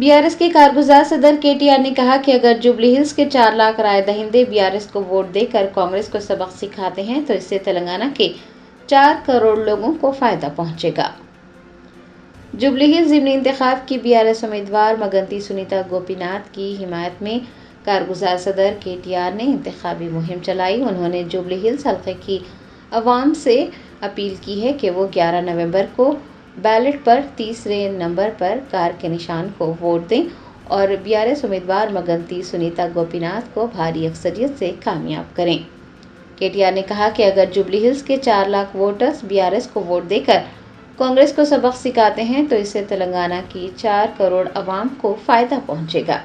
BRS के कारगुजार सदर KTR ने कहा कि अगर जुबली हिल्स के 4 लाख राय दहिंदे बीआरएस को वोट देकर कांग्रेस को सबक सिखाते हैं तो इससे तेलंगाना के 4 करोड़ लोगों को फायदा पहुंचेगा। जुबली हिल्स ज़िमनी इंतखाब की बीआरएस उम्मीदवार मगंती सुनीता गोपीनाथ की हिमायत में कारगुजार सदर केटीआर ने इंतखाबी मुहिम चलाई। उन्होंने जुबली हिल्स हल्के की अवाम से अपील की है कि वो 11 नवंबर को बैलेट पर तीसरे नंबर पर कार के निशान को वोट दें और बीआरएस उम्मीदवार मगंती सुनीता गोपीनाथ को भारी अक्सरियत से कामयाब करें। केटीआर ने कहा कि अगर जुबली हिल्स के 4 लाख वोटर्स बीआरएस को वोट देकर कांग्रेस को सबक सिखाते हैं तो इससे तेलंगाना की 4 करोड़ अवाम को फायदा पहुंचेगा।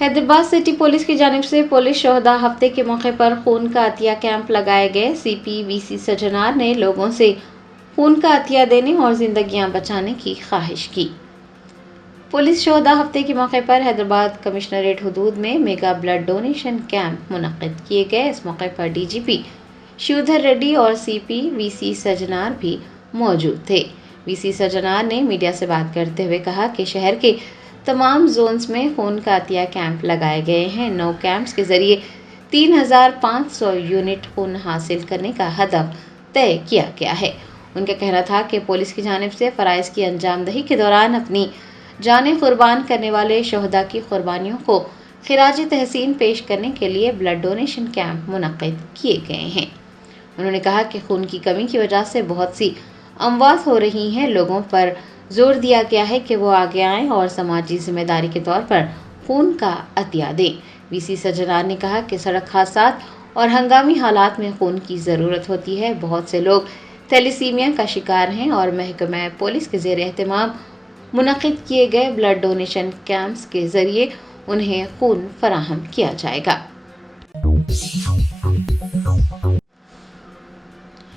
हैदराबाद सिटी पुलिस की जानिब से पुलिस शोहदा हफ्ते के मौके पर खून का अतिया कैंप लगाए गए। सीपी वीसी सज्जनार ने लोगों से खून का अतिया देने और जिंदगियां बचाने की ख्वाहिश की। पुलिस शोहदा हफ्ते के मौके पर हैदराबाद कमिश्नरेट हुदूद में मेगा ब्लड डोनेशन कैंप मुनक्किद किए गए। इस मौके पर डीजीपी शिवधर रेड्डी और सीपी वीसी सज्जनार भी मौजूद थे। वीसी सज्जनार ने मीडिया से बात करते हुए कहा कि शहर के तमाम जोन्स में खून का अतिया कैंप लगाए गए हैं। 9 कैंप्स के जरिए 3500 यूनिट खून हासिल करने का हदफ तय किया गया है। उनका कहना था कि पुलिस की जानिब से फ़राइज़ की अंजामदही के दौरान अपनी जानें कुर्बान करने वाले शोहदा की कुर्बानियों को खिराज तहसीन पेश करने के लिए ब्लड डोनेशन कैंप मुनक्किद किए गए हैं। उन्होंने कहा कि खून की कमी की वजह से बहुत सी अमवात हो रही हैं। लोगों पर जोर दिया गया है कि वो आगे आएं और समाजी जिम्मेदारी के तौर पर खून का अतिया दें। वीसी सज्जनार ने कहा कि सड़क हादसात और हंगामी हालात में खून की ज़रूरत होती है। बहुत से लोग थैलेसीमिया का शिकार हैं और महकमा पुलिस के ज़ेर एहतमाम मुनक्किद किए गए ब्लड डोनेशन कैंप्स के ज़रिए उन्हें खून फराहम किया जाएगा।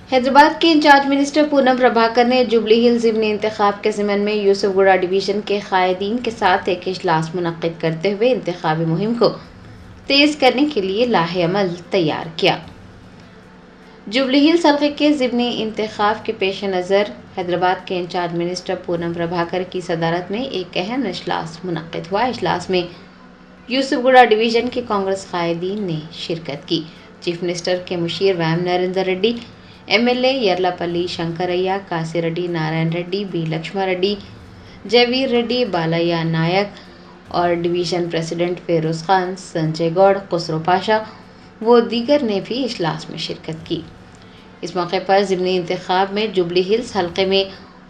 हैदराबाद के इंचार्ज मिनिस्टर पूनम प्रभाकर ने जुबली हिल्स ज़िमनी इंतखाब के ज़िमन में यूसुफगुड़ा डिवीज़न के कायदीन के साथ एक इजलास मुनक्किद करते हुए इंतखाबी मुहिम को तेज़ करने के लिए लाहे अमल तैयार किया। जुबली हिल्स हल्के के ज़िमनी इंतखाब के पेश नज़र हैदराबाद के इंचार्ज मिनिस्टर पूनम प्रभाकर की सदारत में एक अहम इजलास मुनक्किद हुआ। इजलास में यूसुफगुड़ा डिवीज़न के कांग्रेस कायदीन ने शिरकत की। चीफ मिनिस्टर के मुशीर वैम नरेंद्र रेड्डी, एमएलए यर्लापल्ली शंकरయ్య, कासिरेड्डी नारायण रेड्डी, बी लक्ष्मारेड्डी, जयवीर रेड्डी, बालయ్య नायक और डिवीज़न प्रेसिडेंट फेरोज खान, संजय गौड़, खुसरो पाशा व दीगर ने भी इजलास में शिरकत की। इस मौके पर ज़िमनी इंतखाब में जुबली हिल्स हल्के में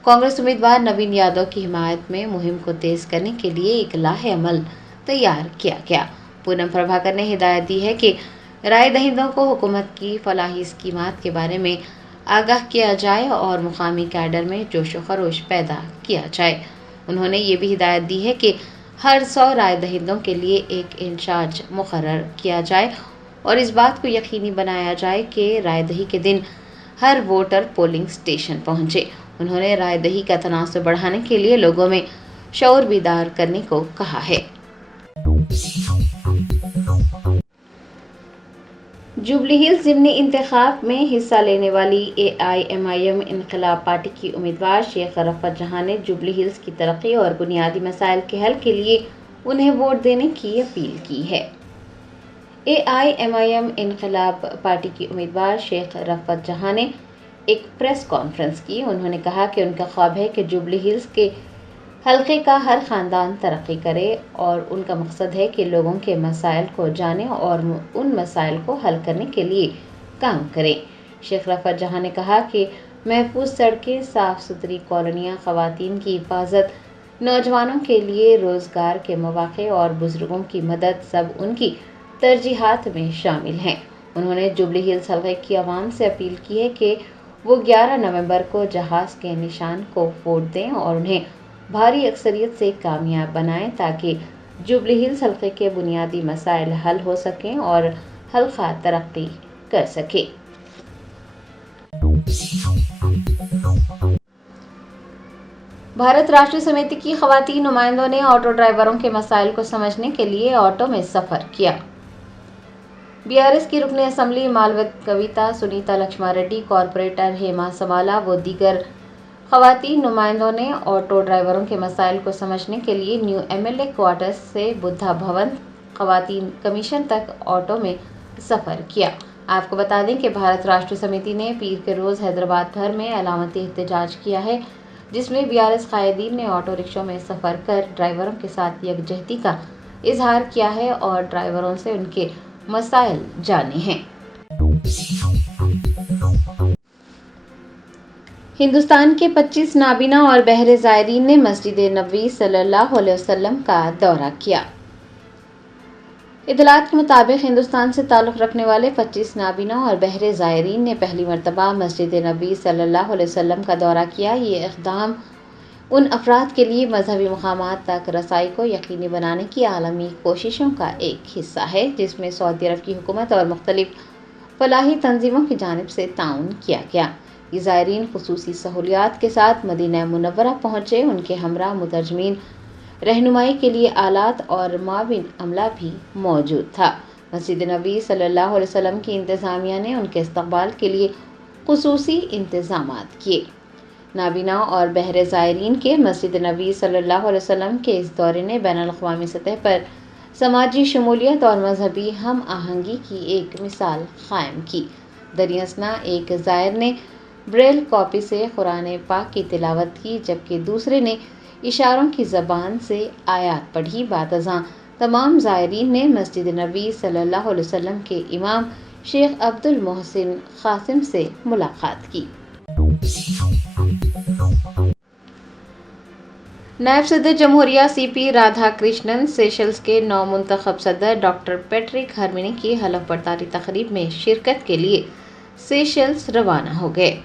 कांग्रेस उम्मीदवार नवीन यादव की हिमायत में मुहिम को तेज़ करने के लिए एक लाहे अमल तैयार किया गया। पूनम प्रभाकर ने हिदायत दी है कि राय दहिंदों को हुकूमत की फलाही स्कीमात के बारे में आगाह किया जाए और मुकामी कैडर में जोश व खरोश पैदा किया जाए। उन्होंने ये भी हिदायत दी है कि हर 100 राय दहिंदों के लिए एक इंचार्ज मुकर्रर किया जाए और इस बात को यकीनी बनाया जाए कि राय दही के दिन हर वोटर पोलिंग स्टेशन पहुंचे। उन्होंने राय दही का तनासुब बढ़ाने के लिए लोगों में शऊर बेदार करने को कहा है। जुबली हिल्स ज़िमनी इंतखाब में हिस्सा लेने वाली AIMIM इनकलाब पार्टी की उम्मीदवार शेख रफ़त जहां ने जुबली हिल्स की तरक्की और बुनियादी मसाइल के हल के लिए उन्हें वोट देने की अपील की है। AIMIM इनकलाब पार्टी की उम्मीदवार शेख रफ़त जहां ने एक प्रेस कॉन्फ्रेंस की। उन्होंने कहा कि उनका ख्वाब है कि जुबली हिल्स के हल्के का हर ख़ानदान तरक्की करे और उनका मकसद है कि लोगों के मसाइल को जाने और उन मसाइल को हल करने के लिए काम करें। शेख रफ़त जहां ने कहा कि महफूज सड़कें, साफ़ सुथरी कॉलोनियाँ, ख़वातीन की हिफाजत, नौजवानों के लिए रोज़गार के मौक़े और बुज़ुर्गों की मदद सब उनकी तरजीहात में शामिल हैं। उन्होंने जुबली हिल्स हल्के की आवाम से अपील की है कि वो 11 नवंबर को जहाज़ के निशान को वोट दें और उन्हें भारी अक्सरियत से कामयाब बनाएं ताकि जुबली हिल्स हल्के के बुनियादी मसाइल हल हो सकें और हल्का तरक्की कर सके। भारत राष्ट्र समिति की ख़वातीन नुमाइंदों ने ऑटो ड्राइवरों के मसाइल को समझने के लिए ऑटो में सफ़र किया। बीआरएस की रुकने असम्बली मालवत कविता, सुनीता लक्ष्मारेड्डी, कॉरपोरेटर हेमा समाला व दीगर خواتین نمائندوں نے آٹو ڈرائیوروں کے مسائل کو سمجھنے کے لیے نیو MLA کوارٹرز سے بدھا بھون خواتین کمیشن تک آٹو میں سفر کیا۔ آپ کو بتا دیں کہ بھارت راشٹر سمیتی نے پیر کے روز حیدرآباد بھر میں علامتی احتجاج کیا ہے، جس میں BRS قائدین نے آٹو رکشوں میں سفر کر ڈرائیوروں کے ساتھ یکجہتی کا اظہار کیا ہے اور ڈرائیوروں سے ان کے مسائل جانے ہیں۔ ہندوستان کے 25 نابینا اور بہرے زائرین نے مسجد نبوی صلی اللہ علیہ وسلم کا دورہ کیا۔ اطلاعات کے مطابق ہندوستان سے تعلق رکھنے والے 25 نابینا اور بہرے زائرین نے پہلی مرتبہ مسجد نبوی صلی اللہ علیہ وسلم کا دورہ کیا۔ یہ اقدام ان افراد کے لیے مذہبی مقامات تک رسائی کو یقینی بنانے کی عالمی کوششوں کا ایک حصہ ہے، جس میں سعودی عرب کی حکومت اور مختلف فلاحی تنظیموں کی جانب سے تعاون کیا گیا۔ یہ زائرین خصوصی سہولیات کے ساتھ مدینہ منورہ پہنچے۔ ان کے ہمراہ مترجمین، رہنمائی کے لیے آلات اور معاون عملہ بھی موجود تھا۔ مسجد نبوی صلی اللہ علیہ وسلم کی انتظامیہ نے ان کے استقبال کے لیے خصوصی انتظامات کیے۔ نابینا اور بہرے زائرین کے مسجد نبوی صلی اللہ علیہ وسلم کے اس دورے نے بین الاقوامی سطح پر سماجی شمولیت اور مذہبی ہم آہنگی کی ایک مثال قائم کی۔ دریں اثنا ایک زائر نے بریل کاپی سے قرآن پاک کی تلاوت کی، جبکہ دوسرے نے اشاروں کی زبان سے آیات پڑھی۔ بعد ازاں تمام زائرین نے مسجد نبوی صلی اللہ علیہ وسلم کے امام شیخ عبد المحسن قاسم سے ملاقات کی۔ نائب صدر جمہوریہ CP رادھا کرشنن سیشلز کے نومنتخب صدر ڈاکٹر پیٹرک ہرمینی کی حلف برداری تقریب میں شرکت کے لیے سیشلز روانہ ہو گئے۔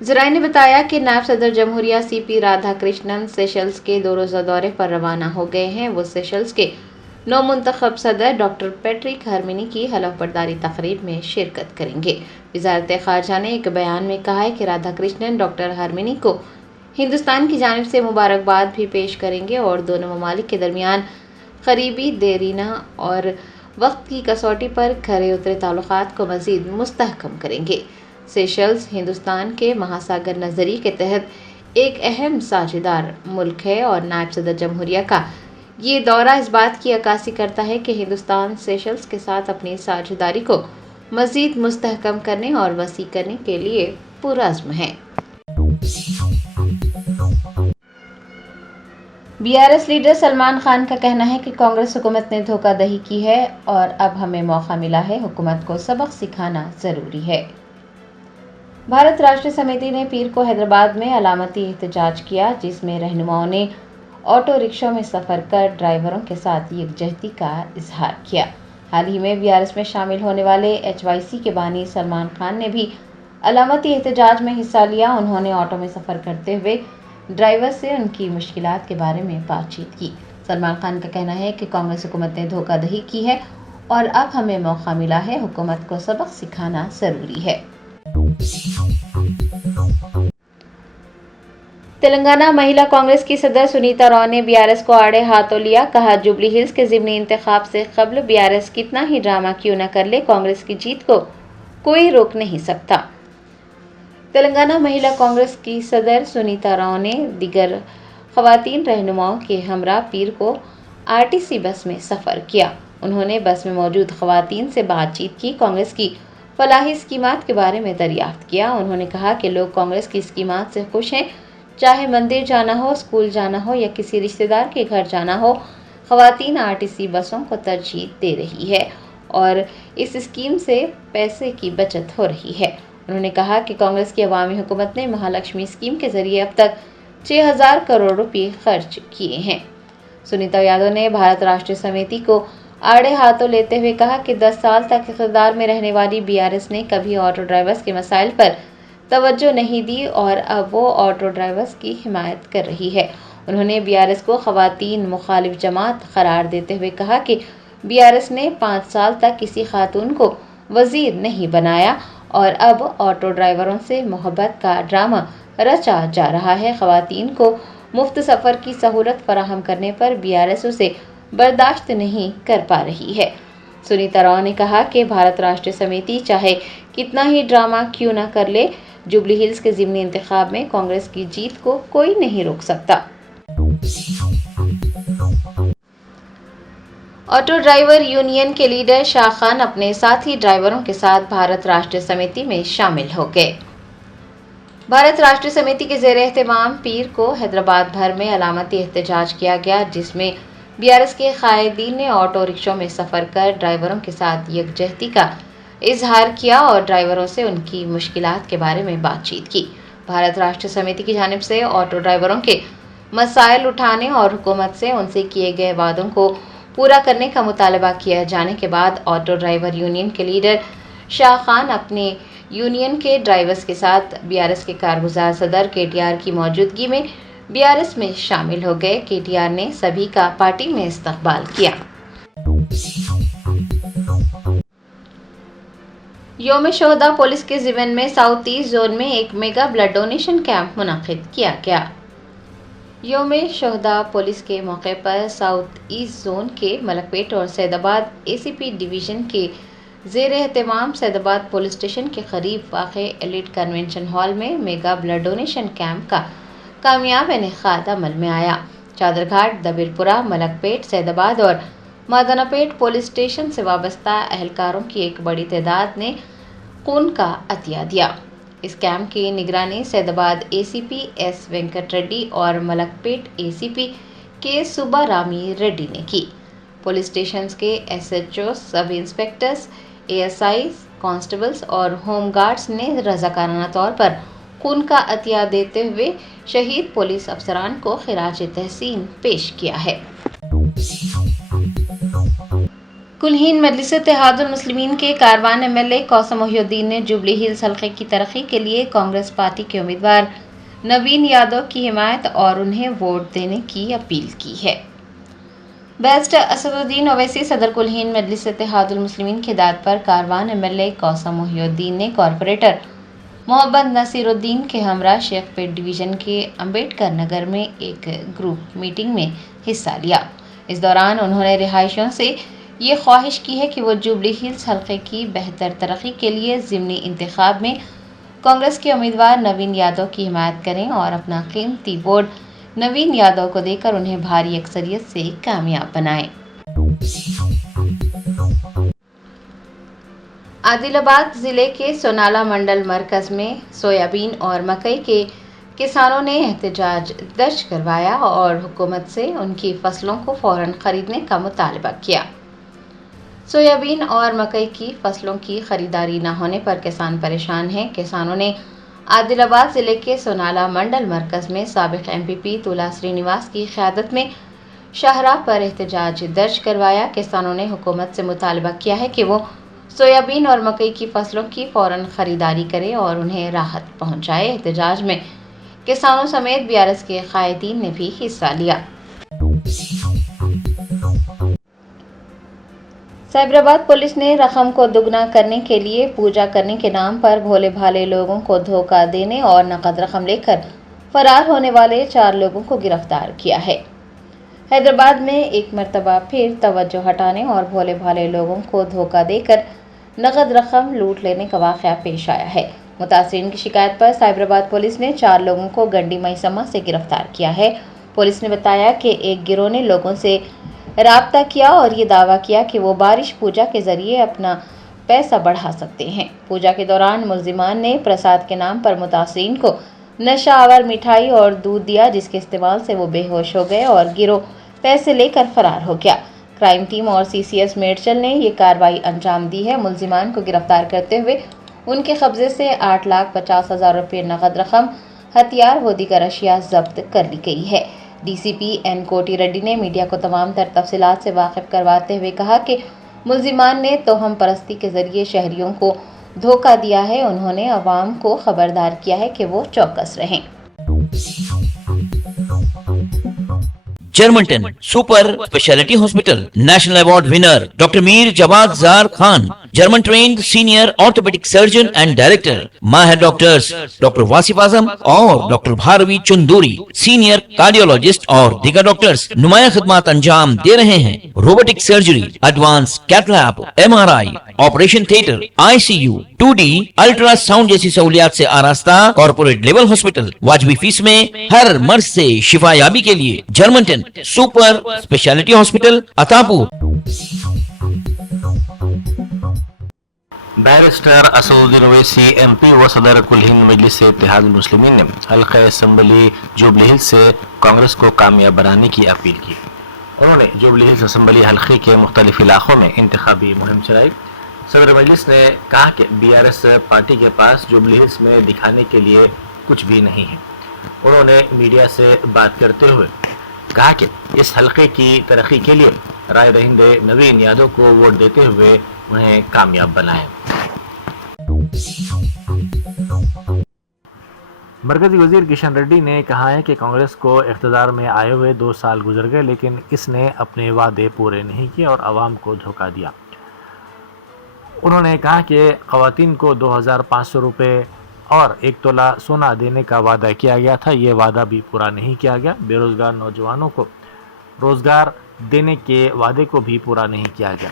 ذرائع نے بتایا کہ نائب صدر جمہوریہ CP رادھا کرشنن سیشلز کے 2 روزہ دورے پر روانہ ہو گئے ہیں۔ وہ سیشلز کے نومنتخب صدر ڈاکٹر پیٹرک ہرمینی کی حلف برداری تقریب میں شرکت کریں گے۔ وزارت خارجہ نے ایک بیان میں کہا ہے کہ رادھا کرشنن ڈاکٹر ہرمینی کو ہندوستان کی جانب سے مبارکباد بھی پیش کریں گے اور دونوں ممالک کے درمیان قریبی، دیرینہ اور وقت کی کسوٹی پر کھرے اترے تعلقات کو مزید مستحکم کریں گے۔ سیشلز ہندوستان کے مہاساگر نظریے کے تحت ایک اہم ساجھیدار ملک ہے اور نائب صدر جمہوریہ کا یہ دورہ اس بات کی عکاسی کرتا ہے کہ ہندوستان سیشلز کے ساتھ اپنی ساجھیداری کو مزید مستحکم کرنے اور وسیع کرنے کے لیے پرعزم ہے۔ BRS لیڈر سلمان خان کا کہنا ہے کہ کانگریس حکومت نے دھوکہ دہی کی ہے اور اب ہمیں موقع ملا ہے، حکومت کو سبق سکھانا ضروری ہے۔ بھارت راشٹر سمیتی نے پیر کو حیدرآباد میں علامتی احتجاج کیا، جس میں رہنماؤں نے آٹو رکشوں میں سفر کر ڈرائیوروں کے ساتھ یکجہتی کا اظہار کیا۔ حال ہی میں BRS میں شامل ہونے والے HYC کے بانی سلمان خان نے بھی علامتی احتجاج میں حصہ لیا۔ انہوں نے آٹو میں سفر کرتے ہوئے ڈرائیور سے ان کی مشکلات کے بارے میں بات چیت کی۔ سلمان خان کا کہنا ہے کہ کانگریس حکومت نے دھوکہ دہی کی ہے اور اب ہمیں موقع ملا ہے، حکومت کو سبق سکھانا ضروری ہے۔ تلنگانہ مہیلا کانگریس کی صدر سنیتا راؤ نے BRS کو آڑے ہاتھوں لیا۔ کہا، جوبلی ہلز کے ضمنی انتخاب سے قبل BRS کتنا ہی ڈرامہ کیوں نہ کر لے، کانگریس کی جیت کو کوئی روک نہیں سکتا۔ تلنگانہ مہیلا کانگریس کی صدر سنیتا راؤ نے دیگر خواتین رہنماؤں کے ہمراہ پیر کو RTC بس میں سفر کیا۔ انہوں نے بس میں موجود خواتین سے بات چیت کی، کانگریس کی فلاحی اسکیمات کے بارے میں دریافت کیا۔ انہوں نے کہا کہ لوگ کانگریس کی اسکیمات سے خوش ہیں، چاہے مندر جانا ہو، اسکول جانا ہو یا کسی رشتہ دار کے گھر جانا ہو، خواتین RTC بسوں کو ترجیح دے رہی ہے اور اس اسکیم سے پیسے کی بچت ہو رہی ہے۔ انہوں نے کہا کہ کانگریس کی عوامی حکومت نے مہالکشمی اسکیم کے ذریعے اب تک 6,000 کروڑ روپے خرچ کیے ہیں۔ سنیتا یادو نے بھارت راشٹر سمیتی کو آڑے ہاتھوں لیتے ہوئے کہا کہ 10 سال تک اقتدار میں رہنے والی BRS نے کبھی آٹو ڈرائیورز کے مسائل پر توجہ نہیں دی اور اب وہ آٹو ڈرائیورز کی حمایت کر رہی ہے۔ انہوں نے BRS کو خواتین مخالف جماعت قرار دیتے ہوئے کہا کہ BRS نے 5 سال تک کسی خاتون کو وزیر نہیں بنایا اور اب آٹو ڈرائیوروں سے محبت کا ڈرامہ رچا جا رہا ہے۔ خواتین کو مفت سفر کی سہولت فراہم کرنے پر BRS اسے برداشت نہیں کر پا رہی ہے۔ سنیتا راؤ نے کہا کہ بھارت راشٹر سمیتی چاہے کتنا ہی ڈرامہ کیوں نہ کر لے، जुबली हिल्स के ज़िमनी इंतखाब में कांग्रेस की जीत को कोई नहीं रोक सकता। ऑटो ड्राइवर यूनियन के लीडर शाह खान अपने साथी ड्राइवरों के साथ भारत राष्ट्र समिति में शामिल हो गए। भारत राष्ट्र समिति के ज़ेर एहतमाम पीर को हैदराबाद भर में अलामती एहतजाज किया गया, जिसमें बीआरएस के कायदीन ने ऑटो रिक्शों में सफ़र कर ड्राइवरों के साथ यकजहती का इजहार किया और ड्राइवरों से उनकी मुश्किलात के बारे में बातचीत की। भारत राष्ट्र समिति की जानिब से ऑटो ड्राइवरों के मसाइल उठाने और हुकूमत से उनसे किए गए वादों को पूरा करने का मुतालबा किए जाने के बाद ऑटो ड्राइवर यूनियन के लीडर शाह खान अपने यूनियन के ड्राइवर्स के साथ बीआरएस के कारगुजार सदर केटीआर की मौजूदगी में बीआरएस में शामिल हो गए। केटीआर ने सभी का पार्टी में इस्तकबाल किया। यौम शोहदा पुलिस के ज़िम्मन में साउथ ईस्ट जोन में एक मेगा ब्लड डोनेशन कैंप मुनक्किद किया गया। यौम शोहदा पुलिस के मौके पर साउथ ईस्ट जोन के मलकपेट और सैदाबाद एसीपी डिवीज़न के ज़ेर एहतमाम सैदाबाद पुलिस स्टेशन के करीब वाक़ एलिट कन्वेंशन हॉल में मेगा ब्लड डोनेशन कैंप का कामयाब इनेकाद अमल में आया। चादरघाट, दबीरपुरा, मलकपेट, सैदाबाद और मादानापेट पुलिस स्टेशन से वाबस्ता एहलकारों की एक बड़ी तादाद ने खून का अतिया दिया। इस कैंप की निगरानी सैदाबाद एसीपी एस वेंकट रेड्डी और मलकपेट एसीपी के सुब्बारामी रेड्डी ने की। पुलिस स्टेशन के एसएचओ, सब इंस्पेक्टर्स, एएसआई, कांस्टेबल्स और होमगार्ड्स ने रज़ाकाराना तौर पर खून का अतिया देते हुए शहीद पुलिस अफसरान को खिराज तहसीन पेश किया है। कुलहीन मजलिस इत्तेहादुल मुस्लिमीन के कारवान एमएलए कौसम मोहिउद्दीन ने जुबली हिल्स हल्के की तरक्की के लिए कांग्रेस पार्टी के उम्मीदवार नवीन यादव की हिमायत और उन्हें वोट देने की अपील की है। बैरिस्टर असदुद्दीन ओवैसी सदर कुलहीन मजलिस इत्तेहादुल मुस्लिमीन की हिदायत पर कारवान एमएलए कौसम मोहिउद्दीन ने कॉरपोरेटर मोहम्मद नसीरुद्दीन के हमरा शेखपेट डिवीज़न के अम्बेडकर नगर में एक ग्रुप मीटिंग में हिस्सा लिया। इस दौरान उन्होंने रिहायशियों से ये ख्वाहिश की है कि वो जुबली हिल्स हल्के की बेहतर तरक्की के लिए ज़िमनी इंतखाब में कांग्रेस के उम्मीदवार नवीन यादव की हिमायत करें और अपना कीमती वोट नवीन यादव को देकर उन्हें भारी अक्सरियत से कामयाब बनाएं। आदिलाबाद ज़िले के सोनाला मंडल मरकज़ में सोयाबीन और मकई के किसानों ने एहतजाज दर्ज करवाया और हुकूमत से उनकी फसलों को फ़ौरन ख़रीदने का मुतालबा किया। सोयाबीन और मकई की फसलों की खरीदारी न होने पर किसान परेशान हैं। किसानों ने आदिलाबाद ज़िले के सोनाला मंडल मरकज़ में साबिक़ एमपीपी तुला श्रीनिवास की क़यादत में शाहराह पर एहतजाज दर्ज करवाया। किसानों ने हुकूमत से मुतालबा किया है कि वो सोयाबीन और मकई की फसलों की फ़ौरन ख़रीदारी करे और उन्हें राहत पहुँचाए। एहतजाज में किसानों समेत बीआरएस के कायदीन ने भी हिस्सा लिया। साइबराबाद पुलिस ने रकम को दुगना करने के लिए पूजा करने के नाम पर भोले भाले लोगों को धोखा देने और नकद रकम लेकर फरार होने वाले 4 लोगों को गिरफ्तार किया है। हैदराबाद में एक मरतबा फिर तवज्जो हटाने और भोले भाले लोगों को धोखा देकर नकद रकम लूट लेने का वाक़या पेश आया है। मुतासिरीन की शिकायत पर साइबराबाद पुलिस ने 4 लोगों को गंडी महिसमा से गिरफ्तार किया है। पुलिस ने बताया कि एक गिरोह ने लोगों से राब्ता किया और ये दावा किया कि वो बारिश पूजा के ज़रिए अपना पैसा बढ़ा सकते हैं। पूजा के दौरान मुलजिमान ने प्रसाद के नाम पर मुतासिरीन को नशा आवर मिठाई और दूध दिया, जिसके इस्तेमाल से वो बेहोश हो गए और गिरोह पैसे लेकर फरार हो गया। क्राइम टीम और सीसीएस मेडचल ने ये कार्रवाई अंजाम दी है। मुलजिमान को गिरफ्तार करते हुए उनके कब्जे से 8,50,000 रुपये नकद रकम, हथियार व दीगर अशिया जब्त कर ली गई है। डीसीपी एन कोटी रेड्डी ने मीडिया को तमाम तर तफसीलात से वाकिफ करवाते हुए कहा कि मुलजिमान ने तोहम परस्ती के जरिए शहरियों को धोखा दिया है। उन्होंने अवाम को खबरदार किया है कि वो चौकस रहें। Germanton super speciality hospital national award winner doctor Mir Jawad Zar Khan German trained senior orthopedic surgeon and director, माहिर डॉक्टर्स डॉक्टर वासिफ आजम और doctor Bharavi Chunduri, senior cardiologist और दीगर डॉक्टर्स नुमाया खिदमत अंजाम दे रहे हैं। Robotic surgery, advance cath lab, MRI, operation theatre, ICU, 2D ultrasound जैसी सहूलियात से आरास्ता कॉर्पोरेट लेवल हॉस्पिटल। वाजबी फीस में हर मर्ज से शिफायाबी के लिए Germanton super speciality hospital Attapur. Barrister Asaduddin Owaisi MP व सदर कुल हिंद मजलिस इत्तेहाद मुस्लिमीन ने हल्का असम्बली जुबली हिल्स से कांग्रेस को कामयाब बनाने की अपील की। उन्होंने जुबली हिल्स असम्बली हल्के के मुख्तलिफ इलाकों में इंतखाबी मुहिम चलाई। सदर मजलिस ने कहा कि BRS पार्टी के पास जुबली हिल्स में दिखाने के लिए कुछ भी नहीं है। उन्होंने मीडिया से बात करते हुए कहा कि इस हल्के की तरक्की के लिए राय दहिंदे नवीन यादव को वोट देते हुए उन्हें कामयाब बनाएं। मरकजी वजीर किशन रेड्डी ने कहा है कि कांग्रेस को इख्तियार में आए हुए 2 साल गुजर गए, लेकिन इसने अपने वादे पूरे नहीं किए और आवाम को धोखा दिया। उन्होंने कहा कि ख़वातीन को 2500 रुपये और 1 तोला सोना देने का वादा किया गया था, ये वादा भी पूरा नहीं किया गया। बेरोज़गार नौजवानों को रोज़गार देने के वादे को भी पूरा नहीं किया गया।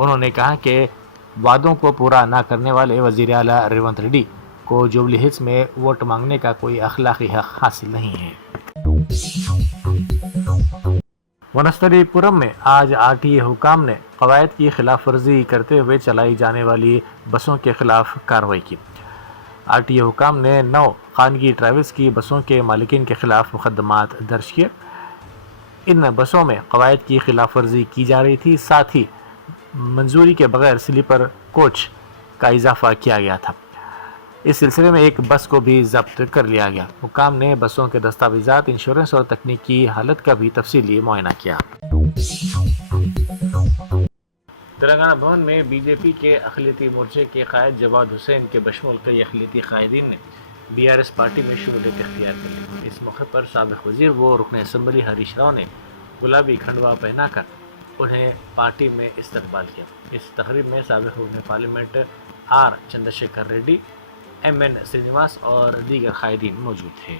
उन्होंने कहा कि वादों को पूरा ना करने वाले वज़ीर आला रेवंत रेड्डी को जुबली हिल्स में वोट मांगने का कोई अखलाकी हक हासिल नहीं है। वनस्थलीपुरम में आज RTA हुकाम ने कवायद की खिलाफ वर्जी करते हुए चलाई जाने वाली बसों के खिलाफ कार्रवाई की। RTA हुकाम ने 9 खानगी ट्रैवल्स की बसों के मालिकीन के खिलाफ मुकदमात दर्ज किए। इन बसों में कवायद की खिलाफ वर्जी की जा रही थी, साथ ही मंजूरी के बगैर स्लीपर कोच का इजाफा किया गया था। इस सिलसिले में एक बस को भी जब्त कर लिया गया। हुकाम ने बसों के दस्तावेजात, इंश्योरेंस और तकनीकी हालत का भी तफसीली मुआयना किया। तेलंगाना भवन में BJP के अक़लियती मोर्चे के कायद जवाद हुसैन के बशमूल कई अक़लियती कायदीन ने BRS पार्टी में शमूलियत इख्तियार कर ली। इस मौके पर साबिक़ वज़ीर व रुकन असम्बली हरीश राव ने गुलाबी खंडवा पहनाकर उन्हें पार्टी में इस्तकबाल किया। इस तकरीब में साबिक़ रुकन parliament R Chandrashekar Reddy, MN Srinivas और दीगर कायदीन मौजूद थे।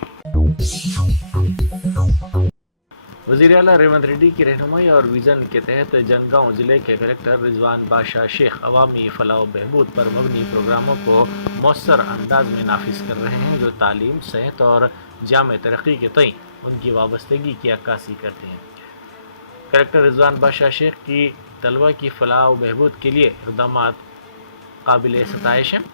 वज़ीर आला रेवंत रेड्डी की रहनुमाई और विज़न के तहत जनगांव ज़िले के कलेक्टर रिजवान बादशाह शेख अवामी फलाह व बहबूद पर मबनी प्रोग्रामों को मौसर अंदाज में नाफिज कर रहे हैं, जो तालीम, सेहत और जामे तरक्की के तई उनकी वाबस्तगी की अक्कासी करते हैं। कलेक्टर रिजवान बादशाह शेख की तलबा की फलाह व बहबूद के लिए इक़दामात काबिल सताइश हैं।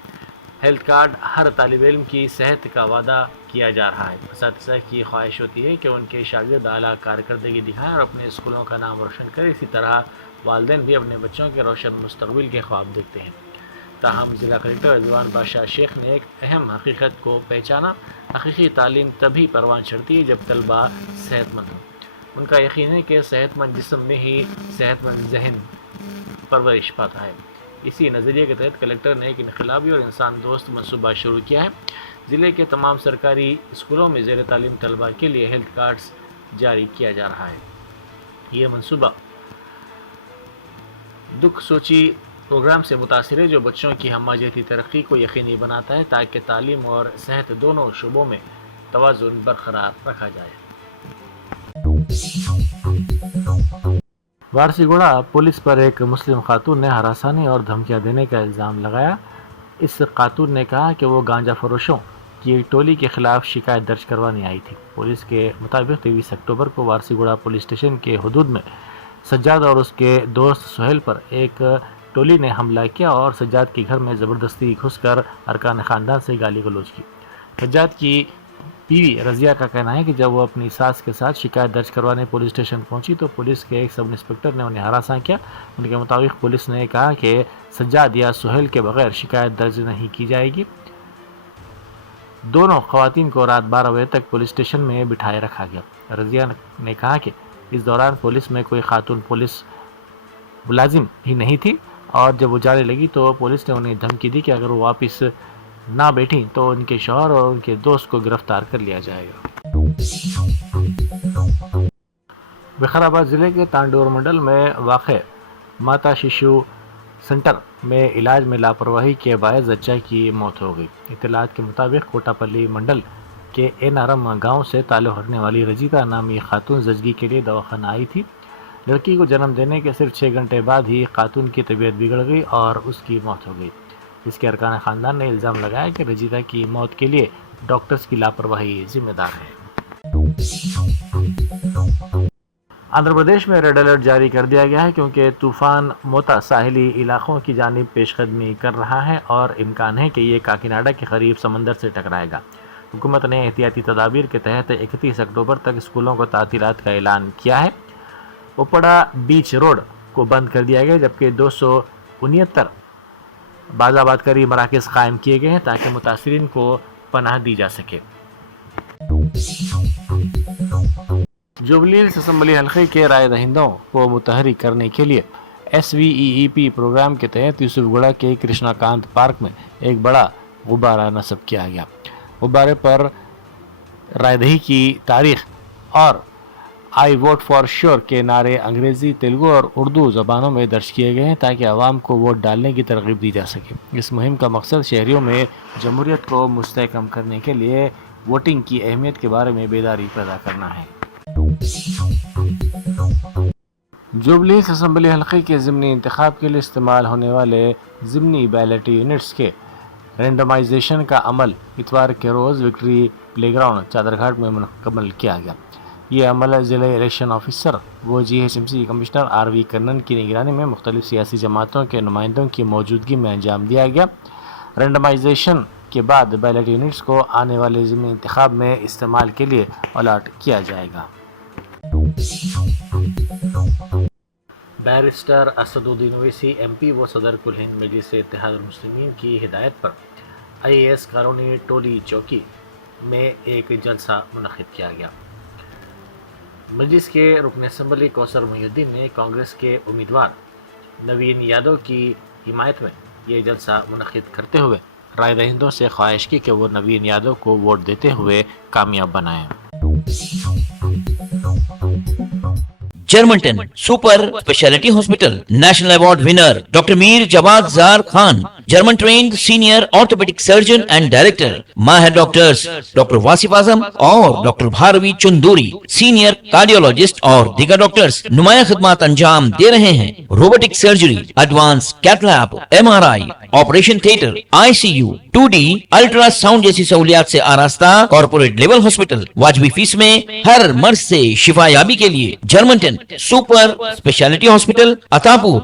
हेल्थ कार्ड हर तालिब इल्म की सेहत का वादा किया जा रहा है। असातिज़ा की ख्वाहिश होती है कि उनके शागिर्द आला कारकर्दगी दिखाएं और अपने स्कूलों का नाम रोशन करें। इसी तरह वालिदैन भी अपने बच्चों के रोशन मुस्तक़बिल के ख्वाब देखते हैं। ताहम ज़िला कलेक्टर रिजवान बादशाह शेख ने एक अहम हकीकत को पहचाना। हकीकी तालीम तभी परवान चढ़ती है जब तलबा सेहतमंद हो। उनका यकीन है कि सेहतमंद जिस्म में ही सेहतमंद जहन परवरिश पाता है। इसी नज़रिए के तहत कलेक्टर ने एक इनकलाबी और इंसान दोस्त मनसूबा शुरू किया है। ज़िले के तमाम सरकारी स्कूलों में ज़ेर तालीम तलबा के लिए हेल्थ कार्ड्स जारी किया जा रहा है। ये मनसूबा दुख सोची प्रोग्राम से मुतासिर है, जो बच्चों की हमाजती तरक्की को यकीनी बनाता है ताकि तालीम और सेहत दोनों शोबों में तवाज़ुन बरकरार रखा जाए। वारसीगुड़ा पुलिस पर एक मुस्लिम खातून ने हरासानी और धमकियां देने का इल्ज़ाम लगाया। इस खातून ने कहा कि वो गांजा फरोशों की एक टोली के खिलाफ शिकायत दर्ज करवाने आई थी। पुलिस के मुताबिक 23 अक्टूबर को वारसीगुड़ा पुलिस स्टेशन के हदूद में सज्जाद और उसके दोस्त सुहेल पर एक टोली ने हमला किया और सज्जाद के घर में ज़बरदस्ती घुसकर अरकान ख़ानदान से गाली गलौज की। सज्जाद की बीवी रज़िया का कहना है कि जब वो अपनी सास के साथ शिकायत दर्ज करवाने पुलिस स्टेशन पहुंची तो पुलिस के एक सब इंस्पेक्टर ने उन्हें हरासा किया। उनके मुताबिक पुलिस ने कहा कि सज्जाद या सुहेल के बगैर शिकायत दर्ज नहीं की जाएगी। दोनों ख़वातीन को रात 12 बजे तक पुलिस स्टेशन में बिठाए रखा गया। रज़िया ने कहा कि इस दौरान पुलिस में कोई खातून पुलिस मुलाजिम ही नहीं थी और जब वो जाने लगी तो पुलिस ने उन्हें धमकी दी कि अगर वो वापस ना बैठी तो उनके शौहर और उनके दोस्त को गिरफ्तार कर लिया जाएगा। विकाराबाद ज़िले के तांडोर मंडल में वाक़ माता शिशु سینٹر میں علاج میں لاپرواہی کے باعث بچہ کی موت ہو گئی۔ اطلاعات کے مطابق کوٹا پلی منڈل کے اینارم گاؤں سے تعلق رکھنے والی رجیتا نامی خاتون زچگی کے لیے دواخانہ آئی تھی۔ لڑکی کو جنم دینے کے صرف 6 گھنٹے بعد ہی خاتون کی طبیعت بگڑ گئی اور اس کی موت ہو گئی۔ اس کے ارکان خاندان نے الزام لگایا کہ رجیتا کی موت کے لیے ڈاکٹرز کی لاپرواہی ذمہ دار ہے۔ آندھرا پردیش میں ریڈ الرٹ جاری کر دیا گیا ہے کیونکہ طوفان موتا ساحلی علاقوں کی جانب پیش قدمی کر رہا ہے اور امکان ہے کہ یہ کاکیناڈا کے قریب سمندر سے ٹکرائے گا۔ حکومت نے احتیاطی تدابیر کے تحت 31 اکتوبر تک اسکولوں کو تعطیلات کا اعلان کیا ہے۔ اوپڑا بیچ روڈ کو بند کر دیا گیا جبکہ 269 باز آباد کاری مراکز قائم کیے گئے ہیں تاکہ متاثرین کو پناہ دی جا سکے۔ جوبلی ہلز اسمبلی حلقے کے رائے دہندوں کو متحرک کرنے کے لیے SVEEP پروگرام کے تحت یوسف گڑھ کے کرشنا کانت پارک میں ایک بڑا غبارہ نصب کیا گیا۔ غبارے پر رائے دہی کی تاریخ اور آئی ووٹ فار شیور کے نعرے انگریزی، تیلگو اور اردو زبانوں میں درج کیے گئے ہیں تاکہ عوام کو ووٹ ڈالنے کی ترغیب دی جا سکے۔ اس مہم کا مقصد شہریوں میں جمہوریت کو مستحکم کرنے کے لیے ووٹنگ کی اہمیت کے بارے میں بیداری پیدا کرنا ہے۔ جوبلی ہلز اسمبلی حلقے کے ضمنی انتخاب کے لیے استعمال ہونے والے ضمنی بیلٹ یونٹس کے رینڈمائزیشن کا عمل اتوار کے روز وکٹری پلے گراؤنڈ چادرگھاٹ میں مکمل کیا گیا۔ یہ عمل ضلع الیکشن آفیسر و GHMC کمشنر RV کرنن کی نگرانی میں مختلف سیاسی جماعتوں کے نمائندوں کی موجودگی میں انجام دیا گیا۔ رینڈمائزیشن کے بعد بیلٹ یونٹس کو آنے والے ضمنی انتخاب میں استعمال کے لیے الاٹ کیا جائے گا۔ بیرسٹر اسد الدین اویسی MP و صدر کل ہند مجلس اتحاد المسلمین کی ہدایت پر IAS کالونی ٹولی چوکی میں ایک جلسہ منعقد کیا گیا۔ مجلس کے رکن اسمبلی کوثر محی الدین نے کانگریس کے امیدوار نوین یادو کی حمایت میں یہ جلسہ منعقد کرتے ہوئے رائے دہندوں سے خواہش کی کہ وہ نوین یادو کو ووٹ دیتے ہوئے کامیاب بنائیں۔ Germanton super speciality hospital national award winner doctor Mir Jawad Zar Khan, German trained senior orthopaedic surgeon and director, ماہر ڈاکٹرز ڈاکٹر واصف اعظم اور doctor Bharvi Chanduri, senior cardiologist اور دیگر ڈاکٹرز نمایاں خدمات انجام دے رہے ہیں۔ Robotic surgery, advance cath lab, MRI، operation theatre, ICU، 2D ultra sound جیسی سہولیات سے آراستہ کارپوریٹ لیول ہاسپٹل، واجبی فیس میں ہر مرض سے شفا یابی کے لیے جرمنٹن سپر اسپیشلٹی ہاسپٹل، عطاپور۔